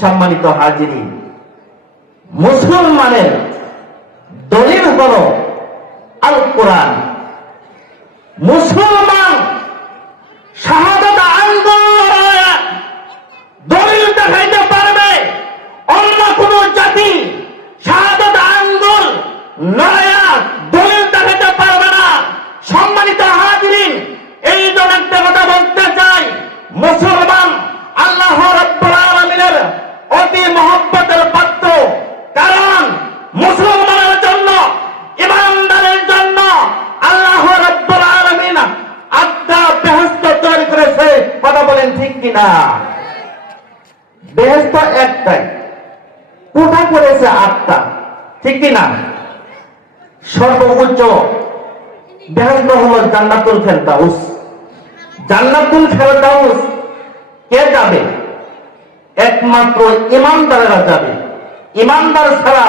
সম্মানিত হাজিরিন, মুসলমানের দলিল হলো আল কোরআন। মুসলমান শাহাদাত আঙ্গুল দলিল দেখাইতে পারবে, অন্য কোন জাতি শাহাদাত আঙ্গুল নয়া দলিল দেখাইতে পারবে না। সম্মানিত হাজিরিন, এই জন্য একটা কথা বলতে চাই, মুসলমান আল্লাহ রাব্বুল আলামিনের অতি মহব্বতের পাত্র। কারণ মুসলমানের জন্য, ইমানদারের জন্য আল্লাহ রাব্বুল আলামিন আটটা বেহেশত তৈরি করেছে। কথা বলেন ঠিক কিনা? বেহেশত একটাই, কোঠা করেছে আটটা, ঠিক কিনা? সর্বোচ্চ বেহেশত হলো জান্নাতুল ফেরদাউস। জান্নাতুল ফেরদাউস কে যাবে? একমাত্র ইমানদারেরা যাবে। ইমানদার ছাড়া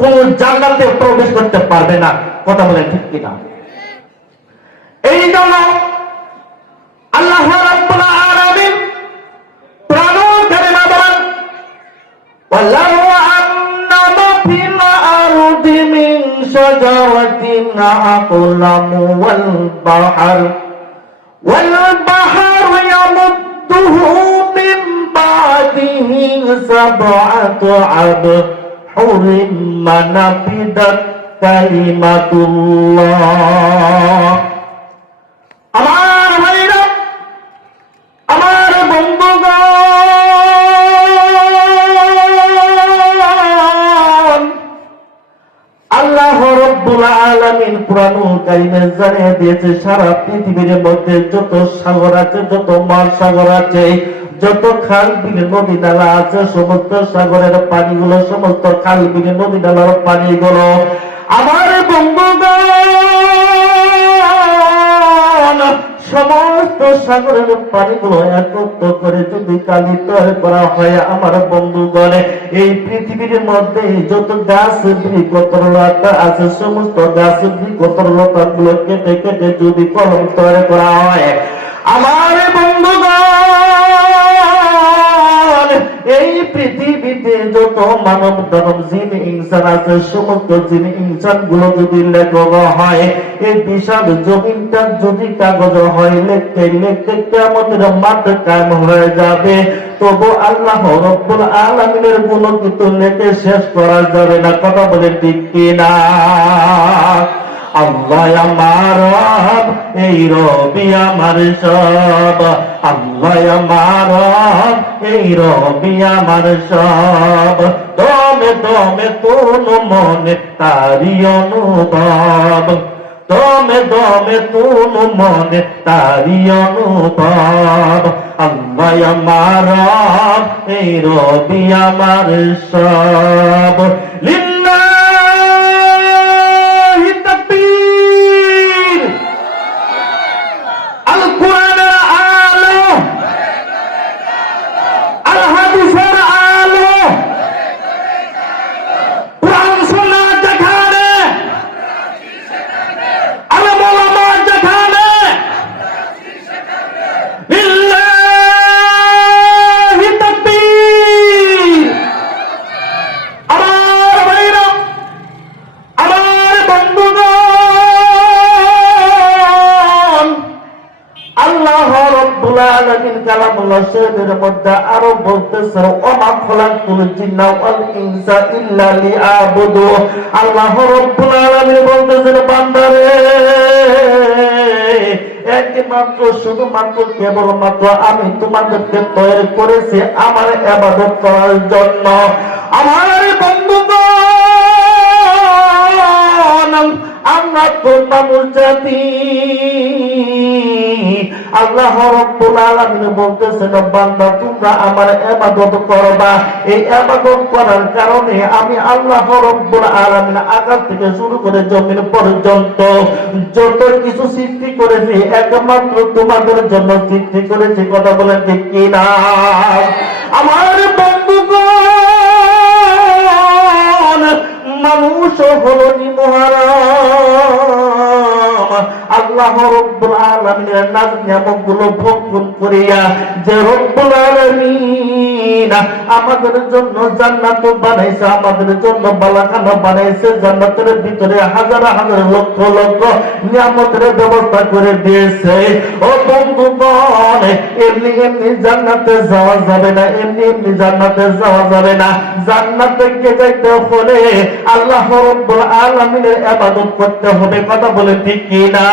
কোন জান্নাতে প্রবেশ করতে পারবে না। কথা বলেন ঠিক কিনা? এই জন্য আল্লাহ রাব্বুল আলামিন কোরআনুল কারীমে বলেন, ওয়ালাউ আন্না ফিল আরদি মিন শাজারাতিন আকলামু ওয়াল বাহর ইয়ামুদ্দুহু মিন বাদিহি সাবআতু আবহুরিন মা নাফিদাত কালিমাতুল্লাহ। আমার ভাইরা, আমার বন্ধুগণ, আল্লাহ রাব্বুল আলামিন কোরআনুল কারীমে জানিয়ে দিয়েছে সারা পৃথিবীর মধ্যে যত সাগর আছে, যত মহাসাগর আছে, যত খাল বিল নদী নালা আছে, সমস্ত সাগরের পানিগুলো, সমস্ত খাল বিল নদী নালার পানিগুলো আমার বন্ধুগণ, সমস্ত সাগরের পানিগুলো একত্র করে যদি কালি তৈরি করা হয় আমার বন্ধুগণ, এই পৃথিবীর মধ্যে যত গাছ বৃক্ষলতা আছে, সমস্ত গাছ বৃক্ষলতা গুলো কেটে কেটে যদি কলম তৈরি করা হয় আমার বন্ধুগণ, এই পৃথিবীতে যত মানব দানব জিন ইনসান আছে, সমস্ত জিন ইনসান গুলো যদি লেখক হয়, এই বিশাল জমিনটা যদি কাগজ হয়, লিখতে লিখতে কিয়ামতের মাঠ কায়েম হয়ে যাবে। তবু আল্লাহ রাব্বুল আলামিনের গুণ কিন্তু লিখে শেষ করা যাবে না। কথা বলে ঠিক কিনা? আল্লাহ আমার রব, এই রবি আমার সব। আল্লাহ আমার রব, এই রবি আমার সব। দমে দমে তোর মনে তারি অনুভব, দমে দমে তোর মনে তারি অনুভব। আল্লাহ আমার রব, এই রবি আমার সব। লিল্লাহি তাকবীর। আল কোরআনের আলো, আল হাদিসের আলো, কোরআন সুন্নাহ যেখানে, আলেম ওলামা যেখানে, লিল্লাহি তাকবীর। আমার ভাইরা, আমার বন্ধুগণ, আল্লাহ রাব্বুল আলামিন কালামুল্লাহ শরীফের মধ্যে আরো বলতেছেন, ওমা খালাকতুল জিন্না ওয়াল ইনসা ইল্লা লিয়াবুদু। আল্লাহ রাব্বুল আলামিন বলতেছেন, বান্দারে, একমাত্র শুধুমাত্র কেবলমাত্র আমি তোমাদেরকে তৈরি করেছি আমার ইবাদত করার জন্য। আমার বন্ধুগণ, আমরা তো মানুষ জাতি। আল্লাহ রাব্বুল আলামিন বলতেছেন, বান্দা তোমরা আমার ইবাদত করবা। এই ইবাদত করার কারণে আমি আল্লাহ রাব্বুল আলামিন আকাশ থেকে শুরু করে জমিন পর্যন্ত যত কিছু সৃষ্টি করেছি একমাত্র তোমাদের জন্য সৃষ্টি করেছি। কথা বলেন ঠিক কিনা? আমার বন্ধুগণ, মানুষ হলো নিমহারাম। আল্লাহ রাব্বুল আলামিনের নাজ নিয়ামতগুলো ভক্ষণ করিয়া যে রব্বুল আলামিন না, আমাদের জন্য জান্নাত বানাইছে, আমাদের জন্য বালাখানা বানাইছে, জান্নাতের ভিতরে হাজার হাজার লক্ষ লক্ষ নিয়ামতের ব্যবস্থা করে দিয়েছে। ও বন্ধুগণ, এমনি এমনি জান্নাতে যাওয়া যাবে না, এমনি এমনি জান্নাতে যাওয়া যাবে না। জান্নাতে যাইতে হলে আল্লাহ রাব্বুল আলামিনের ইবাদত করতে হবে। কথা বলে ঠিক কি না?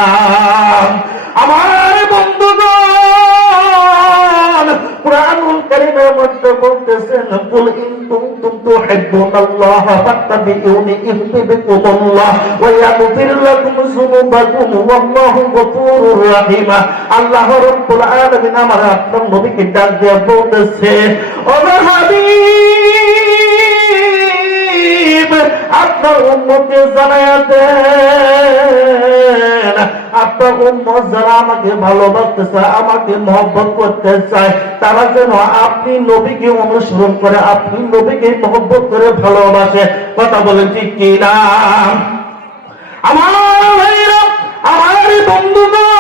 আমার বন্ধুগণ, কুরআনুল কারীমের মধ্যে বলতেছেন, কুল ইন কুনতুম তুহিব্বুনাল্লাহ ফাত্তাবিউনি ইউহিব্বুকুমুল্লাহ ওয়া ইয়াগফির লাকুম যুনুবাকুম ওয়াল্লাহু গফুরুর রহিম। আল্লাহ রাব্বুল আলামিন আমার আপনার নবীকে ডাক দিয়ে বলতেছে, ও হাবিব, আপনার উম্মতকে জানায়া দেন, আপনার উম্মত যারা আমাকে ভালোবাসতে চায়, আমাকে মহব্বত করতে চায়, তারা যেন আপনি নবীকে অনুসরণ করে, আপনি নবীকে মহব্বত করে ভালোবাসে। কথা বলেন ঠিক কি না? আমার ভাইরা, আমার বন্ধুগণ,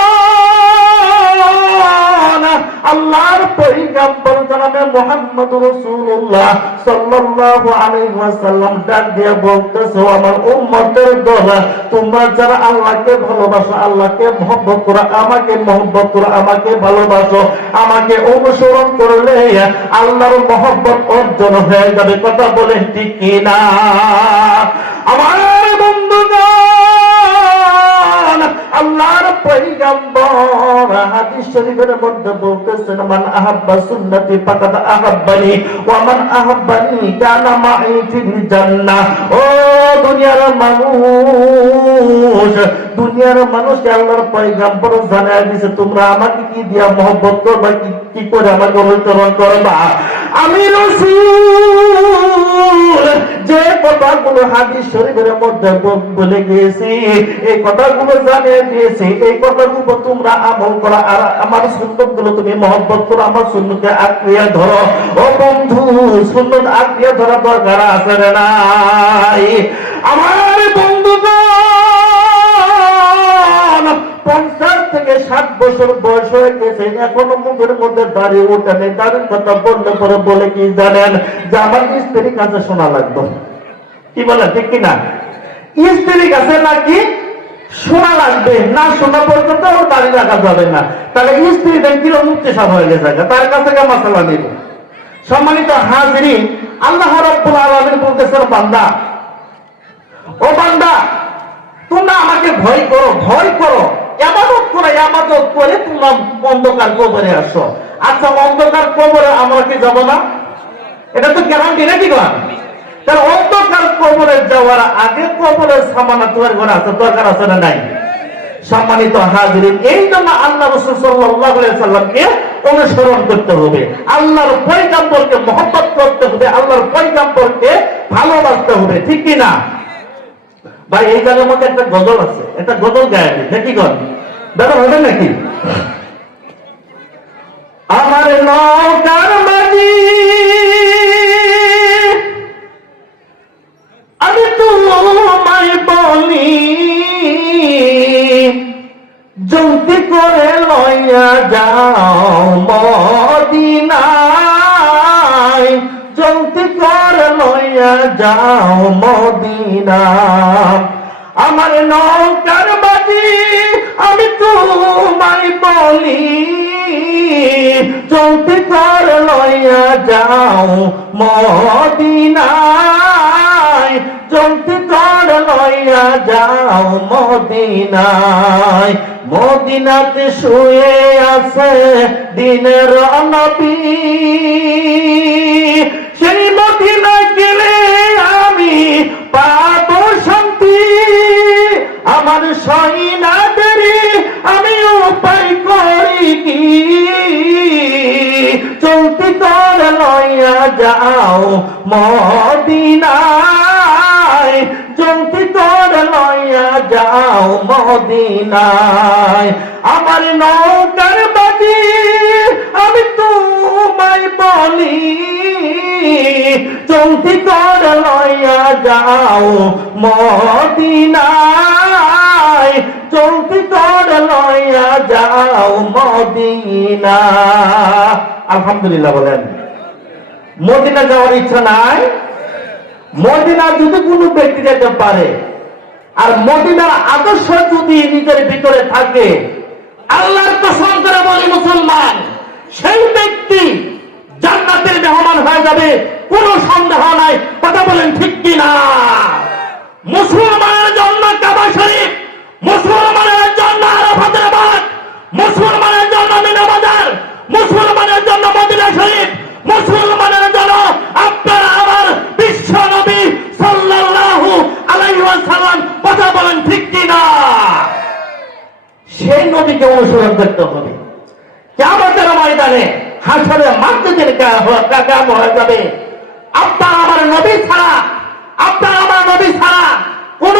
আল্লাহর পয়গম্বর জনাবে মুহাম্মদ রাসূলুল্লাহ সাল্লাল্লাহু আলাইহি ওয়াসাল্লাম ডাক দিয়ে বলতেছে, আমার উম্মতের দল, তোমরা যারা আল্লাহকে ভালোবাসো, আল্লাহকে মহব্বত করো, আমাকে মহব্বত করো, আমাকে ভালোবাসো, আমাকে অনুসরণ করলে আল্লাহর মহব্বত অর্জন হয়ে যাবে। কথা বলেন ঠিক কি না? আমার বন্ধুগণ, আল্লাহর পয়গম্বর হাদিস শরীফের মধ্যে বলতেছেন, মান আহাব্বা সুন্নতি ফাকাদ আহাব্বানি ওয়া মান আহাব্বানি কানা মাই ফিল জান্নাহ। ও দুনিয়ার মানুষ, দুনিয়ার মানুষকে আল্লাহর পয়গম্বর জানায় দিয়েছে, তোমরা আমাকে কি দিয়া মহব্বত করবা, কি করে আমাকে অনুসরণ করবা। আমি রাসূল যে কথাগুলো হাদিস শরীফের মধ্যে বলে গিয়েছি, এই কথাগুলো জানিয়ে দিয়েছি, এই কথাগুলো তোমরা আমল করো, আর আমার সুন্নতগুলো তুমি মহব্বত করো, আমার সুন্নতকে আঁকড়িয়ে ধরো। ও বন্ধু, সুন্নত আঁকড়িয়ে ধরা দরকার আছে না নাই? আমার বন্ধুগণ, 50 থেকে 60 বছর বয়স হয়ে গেছে, এখনো মুখের মধ্যে দাঁড়িয়ে ওঠেনি। দাঁড়িয়ে কথা বললে পরে বলে কি জানেন, যে আমার স্ত্রীর কাছে শোনা লাগবে। কি বলে ঠিক কিনা? স্ত্রীর কাছে নাকি শোনা লাগবে, না শোনা পর্যন্ত দাঁড়িয়ে রাখা যাবে না। তাহলে স্ত্রীটা কিরো মুক্তি সব হয়ে গেছে, তার কাছে মাসালা নিব। সম্মানিত হাজিরিন, আল্লাহ রাব্বুল আলামিন বলতেছেন, বান্দা, ও বান্দা, তোমরা আমাকে ভয় করো, ভয় করো, ইবাদত করো, ইবাদত করে তোমরা অন্ধকার কবরে আসো। আচ্ছা, অন্ধকার কবরে আমরা কি যাব না? এটা তো গ্যারান্টি নাকি? তাহলে অন্ধকার কবরে যাওয়ার আগে কবরের সামানা তৈরি করা আছে, দরকার আছে না নাই? সম্মানিত হাজিরিন, এই জন্য আল্লাহ রাসূল সাল্লাল্লাহু আলাইহি সাল্লামকে অনুসরণ করতে হবে, আল্লাহর পয়গম্বরকে মহব্বত করতে হবে, আল্লাহর পয়গম্বরকে ভালোবাসতে হবে। ঠিক কি না ভাই? এই গানের মধ্যে একটা গজল আছে, একটা গজল গায়ে নাকি গন দাদা হবে নাকি? আমার নৌকার মাঝি আমি তোমায় বলি, জলদি করে লইয়া যাও মদিনায়, জলদি করে লইয়া যাও মদিনা। আমার নৌকার মাঝি আমি তোমায় বলি, জলদি করে লইয়া যাও মদিনায়, জলদি করে লইয়া যাও মদিনায়। মদিনাতে শুয়ে আছে দিনের নবী, সেই মদিনায় গেলে আমি পাবো শান্তি। আমার সৈনাদের আমি উপায় করি কি, চলতি করে লইয়া যাও মদিনায়, চলতি করে লইয়া যাও মদিনায়। আমার নৌকার বাজি আমি তোমায় বলি, চলতি করে লইয়া যাও মদিনায়, চলতি করে লইয়া যাও মদিনা। আলহামদুলিল্লাহ বলেন। মদিনা যাওয়ার ইচ্ছা নাই? মদিনা যদি কোনো ব্যক্তি যেতে পারে আর মদিনার আদর্শ যদি নিজের ভিতরে থাকে, আল্লাহর কসম করে বলি মুসলমান, সেই ব্যক্তি জান্নাতের মেহমান হয়ে যাবে, কোনো সন্দেহ নাই। কথা বলেন ঠিক কিনা? মুসলমানের জন্য কাবা শরীফ, মুসলমানের জন্য আরাফাতের মাঠ, মুসলমানের জন্য মিনা বাজার, মুসলমানের জন্য মদিনা শরীফ, মুসলমানের জন্য আপনার আমার বিশ্ব নবী সাল্লাল্লাহু আলাইহি ওয়াসাল্লাম। কথা বলেন ঠিক কিনা? সেই নবীকে অনুসরণ করতে হবে। কিয়ামতের ময়দানে হাসরে মাঝদিন কায়াম হয়ে যাবে। আপনার আমার নবী ছাড়া, আপনার আমার নবী ছাড়া কোন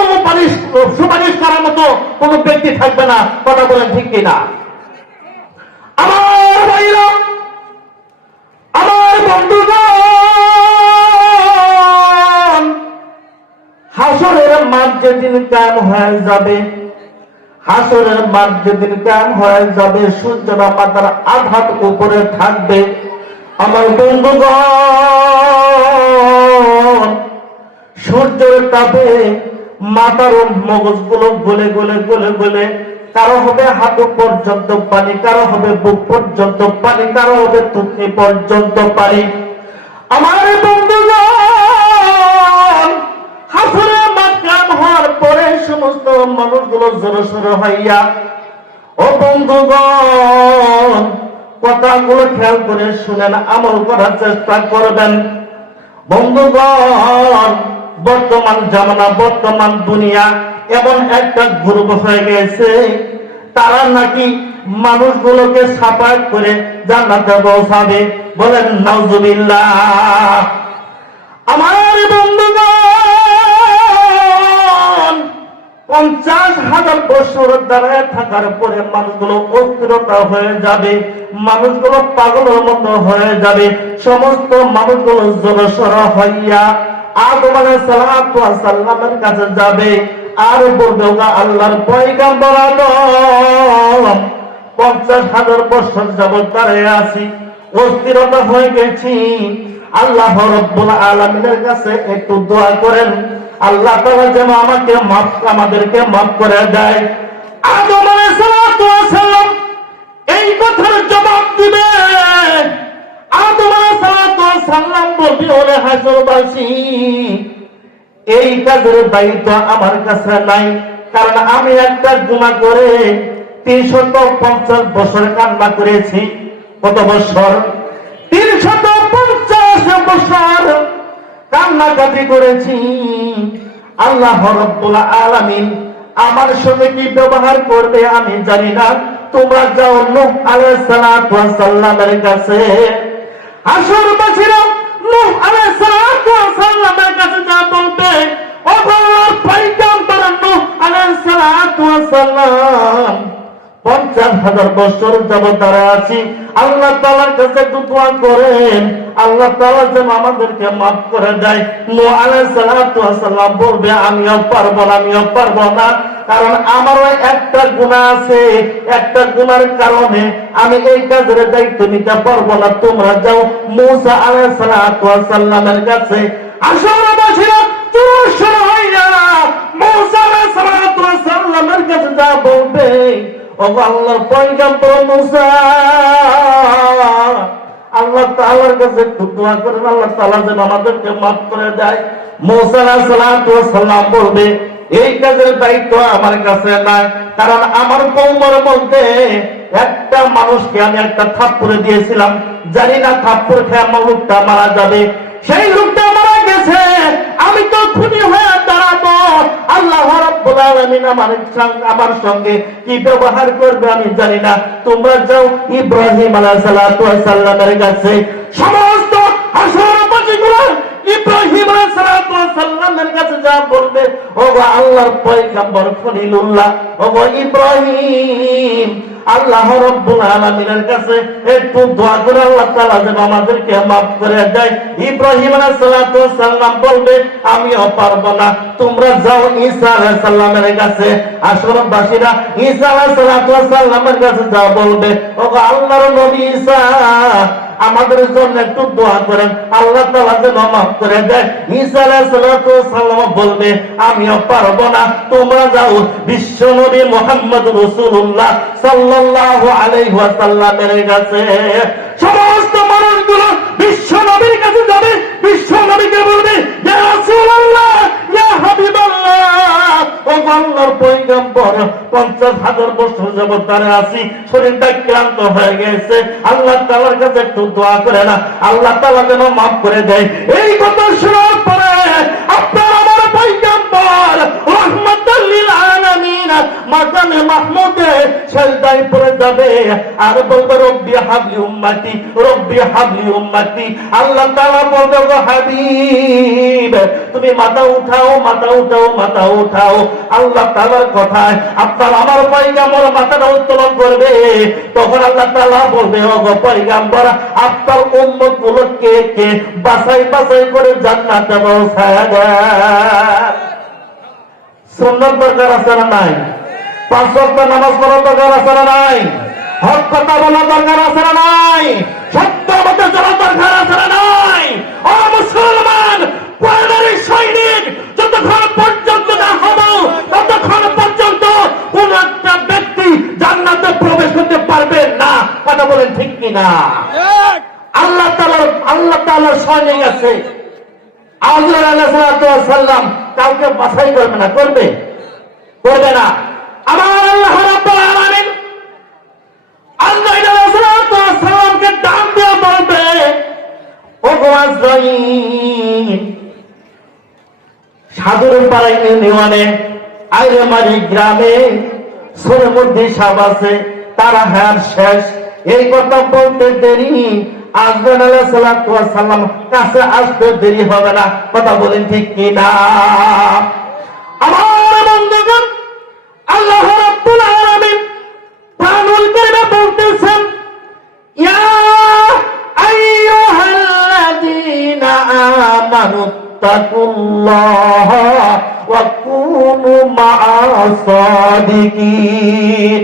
সুপারিশ করার মতো কোন ব্যক্তি থাকবে না। কথা বলেন ঠিক কিনা? আমার ভাইরা, আমার বন্ধুগণ, হাসরের মাঠ যেদিন কায়েম হয়ে যাবে, হাসরের মাঠ যেদিন কায়েম হয়ে যাবে, সূর্যটা মাথার আঘাত উপরে থাকবে। আমার বন্ধুগণ, সূর্যের তাপে মাথার মগজগুলো গলে গলে গলে গলে, কারো হবে হাঁটু পর্যন্ত পানি, কারো হবে বুক পর্যন্ত পানি, কারো হবে থুতনি পর্যন্ত পানি। আমার বন্ধুগণ, হাসরে মাকাম হওয়ার পরে সমস্ত মানুষগুলো জোরে সোরে হইয়া, ও বন্ধুগণ কথাগুলো খেয়াল করে শুনেন, আমল করার চেষ্টা করবেন। বন্ধুগণ, বর্তমান জামানা, বর্তমান দুনিয়া এমন একটা গ্রুপ হয়ে গেছে, তারা নাকি মানুষগুলোকে সাফায়াত করে জান্নাতে পৌঁছাবে। বলেন নাউজুবিল্লাহ। আমার বন্ধুগণ, 50,000 বছর দাঁড়ায় থাকার পরে মানুষগুলো অস্থিরতা হয়ে যাবে, মানুষগুলো পাগলের মতো হয়ে যাবে। সমস্ত মানুষগুলো জড়সড় হইয়া আদম আলাইহিস সালাতু ওয়াস সালামের কাছে যাবে আর বলবে, ওগো আল্লাহর পয়গম্বর আদম, 50,000 বছর যাবত দাঁড়িয়ে আছি, অস্থিরতা হয়ে গেছি। আল্লাহ রাব্বুল আলামিনের কাছে একটু দোয়া করেন, আল্লাহ তাআলা যেন আমাদেরকে মাফ করে দেয়। আদম আলাইহিস সালাতু ওয়াস সালাম এই কথার জবাব দিবে। আদম আলাইহিস সালাতু ওয়াস সালাম বলবে, ওরে হাসরবাসী, এই কাজের দায়িত্ব আমার কাছে নাই, কারণ আমি একটা গুনাহ করে 350 বছর কান্না করেছি। কত বছর? 350 বছর কান্নাকাটি করেছি। আল্লাহ রাব্বুল আলামিন আমার সঙ্গে কি ব্যবহার করবে আমি জানি না। তোমরা যাও নূহ আলাইহিস সালাতু ওয়াস সালামের কাছে, হাসরবাসীরা নূহ আলাইহিস সালাতু ওয়াস সালামের কাছে যা বলবে, ও আল্লাহর পয়গম্বর নূহ আলাইহিস সালাতু ওয়াস সালাম, 50,000 বছর যাবত দাঁড়ায় আছি, আল্লাহ তাআলার কাছে একটু দোয়া করেন, আল্লাহ তাআলা যেন আমাদেরকে মাফ করে দেয়। নূহ আলাইহিস সালাতু ওয়াস সালাম বলবে, আমিও পারবো না, আমিও পারবো না, কারণ আমারও একটা গুনাহ আছে, একটা গুনার কারণে আমি এই কাজের দায়িত্ব নিতে পারবো না। তোমরা যাও মূসা আলাইহিস সালাতু ওয়াস সালামের কাছে। হাসরবাসীরা জোরসোর হইয়া মূসা আলাইহিস সালাতু ওয়াস সালামের কাছে যা বলবে, ও আল্লাহর পয়গম্বর মূসা, আল্লাহ তাআলার কাছে একটু দোয়া করেন, আল্লাহ তাআলা যেন আমাদেরকে মাফ করে দেয়। মূসা আলাইহিস সালাতু ওয়াস সালাম বলবে, এই কাজের দায়িত্ব আমার কাছে নাই, কারণ আমার কওমের মধ্যে একটা মানুষকে আমি একটা থাপ্পড় দিয়েছিলাম, জানি না থাপ্পড় খেয়ে আমার লোকটা মারা যাবে, সেই লোকটা মারা গেছে, আমি তো খুনি হয়ে দাঁড়াবো। আল্লাহ রাব্বুল আলামিন আমার সঙ্গে কি ব্যবহার করবে আমি জানি না। তোমরা যাও ইব্রাহিম আলাইহিস সালাতু ওয়াস সালামের কাছে। সমস্ত হাসরবাসীগুলো ইব্রাহিম আলাইহিস সালাতু ওয়াস সালামের কাছে যা বলবে, ওগো আল্লাহর পয়গম্বর খলিলুল্লাহ, ওগো ইব্রাহিম, আল্লাহ রাব্বুল আলামিনের কাছে একটু দোয়া করে আল্লাহ তাআলা যেন আমাদেরকে মাফ করে দেয়। ইব্রাহিম আলাইহিস সালাতু ওয়াস সালাম বলবে, আমিও পারবো না, তোমরা যাও ঈসা আলাইহিস সালামের কাছে। হাসরবাসীরা ঈসা আলাইহিস সালাতু ওয়াস সালামের কাছে যা বলবে, ওগো আল্লাহর নবী ঈসা, আমাদের জন্য একটু দোয়া করেন, আল্লাহ তাআলা যেন মাফ করে দেয়। ঈসা আলাইহিস সালাম বলবে আমিও পারবো না, তোমরা যাও বিশ্ব নবী মুহাম্মদ রাসূলুল্লাহ সাল্লাল্লাহু আলাইহি ওয়াসাল্লামের কাছে। সমস্ত মানুষগুলো বিশ্ব নবীর কাছে যাবে, বিশ্ব নবীকে বলবে ইয়া রাসূলুল্লাহ, ইয়া হাবিবাল্লাহ, ও আল্লাহর পয়গম্বর, 50,000 বছর যাবত তারে আছি, শরীরটা ক্লান্ত হয়ে গেছে, আল্লাহ তাআলার কাছে একটু দোয়া করে না, আল্লাহ তাআলা যেন মাফ করে দেয়। এই কথা শোনার পরে আপনার আমার পয়গম্বর রাহমাতুল লিল আলামিন মাকামে মাহমুদে সেজদায় পড়ে যাবে আর বলবে রব্বি হাবলি উম্মতি, রব্বি হাবলি উম্মতি। আল্লাহ তাআলা বলবে গো হাবিব, তুমি মাথা উঠাও, মাথা উঠাও, মাথা উঠাও। আল্লাহ তাআলার কথায় আপনার আমার পয়গম্বর মাথাটা উত্তোলন করবে, তখন আল্লাহ তাআলা বলবে ও গো পয়গম্বর, আপনার উম্মত গুলো কে কে বাছাই বাছাই করে জান্নাতে পৌঁছায় দেন। সুন্নাত দরকার আছে না নাই? 5 ওয়াক্ত নামাজ পড়া দরকার আছে না নাই? হক কথা বলা দরকার আছে না নাই? সত্য মতে চলা দরকার আছে না নাই? ও মুসলমান, কোরআনের সৈনিক যতক্ষণ পর্যন্ত না হবো ততক্ষণ পর্যন্ত কোন একটা ব্যক্তি জান্নাতে প্রবেশ করতে পারবে না। কথা বলেন ঠিক কিনা? আল্লাহ তাআলার সৈনিক আছে। আল্লাহ আলাইহিস সালাম কাউকে বাছাই করবে না, করবে করবে না। আমার আল্লাহ রাব্বুল আলামিন আল্লাহ আলাইহিস সালামকে ডাক দিয়ে বলবে ও গো আজরাইল, সাদুর পাড়ায় ইউনিয়নে আইরেমারি গ্রামে সোরেমুদ্দি সাহেব আছে, তারা হ্যাঁ শেষ। এই কথা বলতে দেরি আজরাইল আলাইহিস সালাম কাছে আসতে দেরি হবে না। কথা বলেন ঠিক কিনা? আমার বন্ধুগণ, আল্লাহ রাব্বুল আলামিন কোরআনুল কারীমে বলতেছেন ইয়া আইয়ুহাল্লাযীনা আমানু তাকুল্লাহ ওয়া কুনু মা'আস সাদিকিন।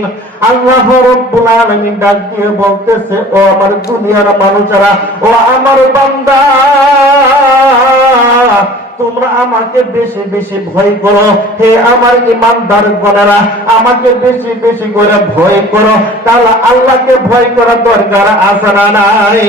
আল্লাহ রাব্বুল আলামিন ডাক দিয়ে বলতেছে ও আমার দুনিয়ার মানুষেরা, ও আমার বান্দা, তোমরা আমাকে বেশি বেশি ভয় করো। হে আমার ইমানদার গণেরা, আমাকে বেশি বেশি করে ভয় করো। তাহলে আল্লাহকে ভয় করার দরকার আছে না নাই?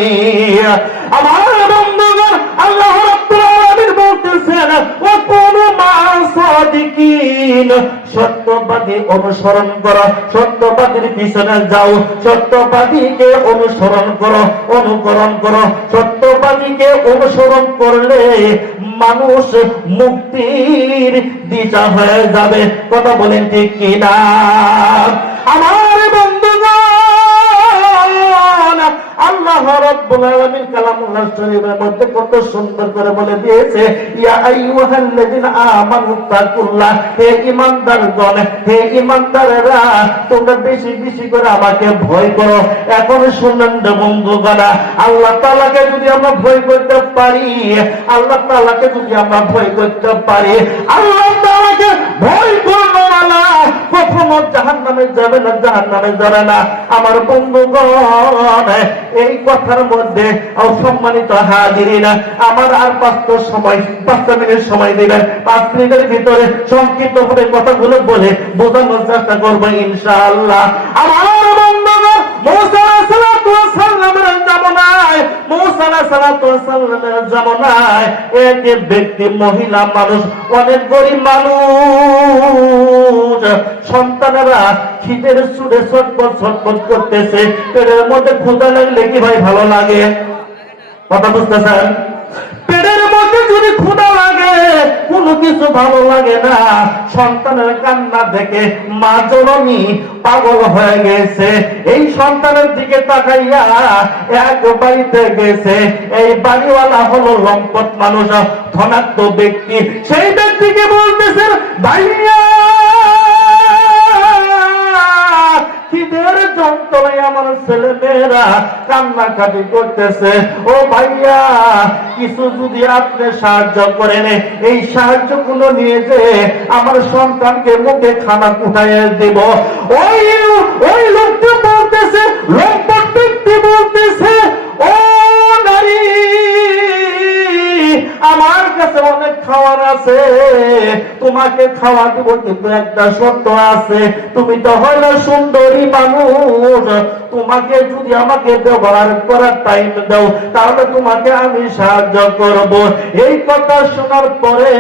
আমার বন্ধুগণ, আল্লাহ রাব্বুল আলামিন বলতেছেন ওয়া কুনু মা'আস সাদিকিন, সত্যবাদী অনুসরণ করো, সত্যবাদীর পিছনে যাও, সত্যবাদীকে অনুসরণ করো, অনুকরণ করো। সত্যবাদীকে অনুসরণ করলে মানুষ মুক্তির দিশা হয়ে যাবে। কথা বলেন ঠিক কিনা? আমার বন্ধুগণ, আল্লাহ রাব্বুল আলামিন কালামুল্লাহ শরীফের মধ্যে কত সুন্দর করে বলে দিয়েছে ইয়া আইয়ুহাল্লাযীনা আমানু তাকুল্লাহ, হে ঈমানদারগণ, হে ঈমানদারেরা, তোমরা বেশি বেশি করে আমাকে ভয় করো। এখন শুনলেন বন্ধুগণ, আল্লাহ তাআলাকে যদি আমরা ভয় করতে পারি, আল্লাহ তাআলাকে যদি আমরা ভয় করতে পারি, আল্লাহ তাআলাকে ভয় করবো না, কখনো জাহান্নামে যাবে না, জাহান্নামে যাবে না। আমার বন্ধুগণ, এই কথার মধ্যে সম্মানিত হাজিরিনা, আমার আর 5 মিনিট সময় দিবেন। 5 মিনিটের ভিতরে সংক্ষিপ্ত ভাবে কথাগুলো বলে বোঝানোর চেষ্টা করবো ইনশাআল্লাহ। আমার বন্ধুগণ, মুসা আলাইহিস সালামের জামানায়, মুসা আলাইহিস সালামের জামানায় এক ব্যক্তি, মহিলা মানুষ, অনেক গরিব মানুষ, সন্তানেরা খিদের চুড়ে ছটফট ছটফট করতেছে। পেটের মধ্যে ক্ষুধা লাগলে কি ভাই ভালো লাগে? কথা বুঝতেছেন? পেটের মধ্যে যদি ক্ষুধা লাগে কোনো কিছু ভালো লাগে না। সন্তানের কান্না দেখে মা জননী পাগল হয়ে গেছে। এই সন্তানের দিকে তাকাইয়া এক বাড়িতে গেছে। এই বাড়িওয়ালা হলো লম্পট মানুষ, ধনাত্ম ব্যক্তি। সেই ব্যক্তিকে বলতেছে ভাইয়া, খিদের যন্ত্রণায় আমার ছেলে মেয়েরা কান্নাকাটি করতেছে। ও ভাইয়া, কিছু যদি আপনি সাহায্য করেন, এই সাহায্য গুলো নিয়ে যে আমার সন্তানকে মুখে খানা উঠাইয়ে দেব। ওই লোকটি বলতেছে, লম্পট ব্যক্তি বলতেছে, ও আমার কাছে অনেক খাবার আছে, তোমাকে খাওয়া দিব, কিন্তু একটা শর্ত আছে, তুমি তো হলো সুন্দরী মানুষ, তোমাকে যদি আমাকে ব্যবহার করার টাইম দাও তাহলে তোমাকে আমি সাহায্য করব। এই কথা শোনার পরে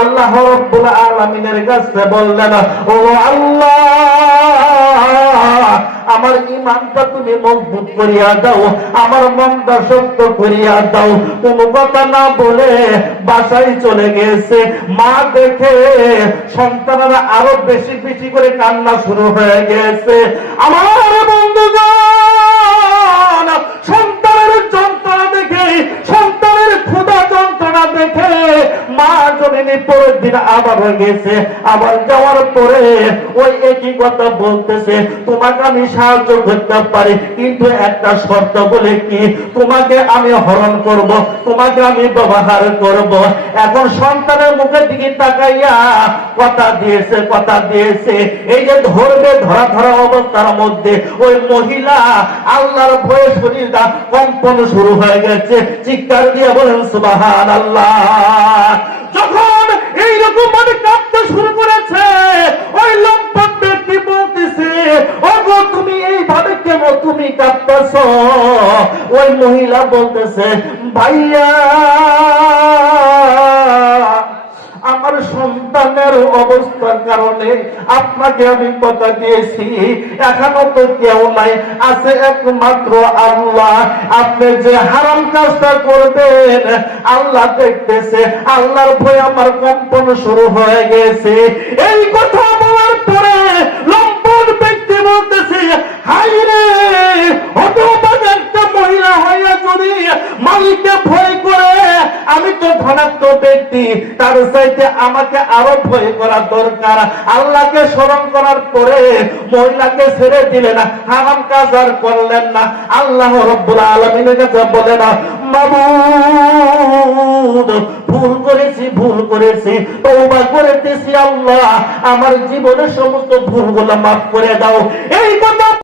আল্লাহ রাব্বুল আলামিনের কাছে বললেন, ও আল্লাহ, আমার ঈমানটা তুমি মজবুত করিয়া দাও, আমার মনটা শক্ত করিয়া দাও। কোনো কথা না বলে বাসায় চলে গেছে। মা দেখে সন্তানেরা আরো বেশি বেশি করে কান্না শুরু হয়ে গেছে। আমার বন্ধুগণ, সন্তানের যন্ত্রণা দেখে, সন্তানের ক্ষুধা যন্ত্রণা দেখে মা জননী পরের দিন আবার হয়ে গেছে। আবার যাওয়ার পরে ওই একই কথা বলতেছে, তোমাকে আমি সাহায্য করতে পারি, কিন্তু একটা শর্ত। বলে কি? তোমাকে আমি হরণ করব, তোমাকে আমি ব্যবহার করব। এখন সন্তানের মুখের দিকে তাকাইয়া কথা দিয়েছে, কথা দিয়েছে। এই যে ধরবে, ধরা ধরা অবস্থার মধ্যে ওই মহিলা আল্লাহর ভয়ে শরীরটা কম্পন শুরু হয়ে গেছে। চিৎকার দিয়ে বলেন সুবহানাল্লাহ। যখন এইরকম ভাবে কাঁপতে শুরু করেছে, ওই লম্পট ব্যক্তি বলতেছে, ওগো তুমি এইভাবে কেন তুমি কাঁপতেছ? ওই মহিলা বলতেছে, ভাইয়া, আমার সন্তানের অবস্থার কারণে আপনাকে আমি কথা দিয়েছি, এখনো তো কেউ নাই, আছে একমাত্র আল্লাহ। আপনি যে হারাম কাজটা করবেন আল্লাহ দেখতেছে। আল্লাহর ভয়ে আমার কম্পন শুরু হয়ে গেছে। এই কথা বলার পরে লম্পট ব্যক্তি বলতেছে, হাই রে, হতভাগা একটা মহিলা হইয়া যদি মালিককে ভয় করে, আমি তো ধনাত্ম ব্যক্তি, তার চাইতে আমাকে আরো ভয় করা দরকার। আল্লাহকে স্মরণ করার পরে মহিলাকে ছেড়ে দিলেন, হারাম কাজ আর করলেন না। আল্লাহ রাব্বুল আলামিনের কাছে বলে না, মাবুদ, ভুল করেছি, ভুল করেছি, তওবা করতেছি, আল্লাহ আমার জীবনের সমস্ত ভুলগুলো মাফ করে দাও। এই কথা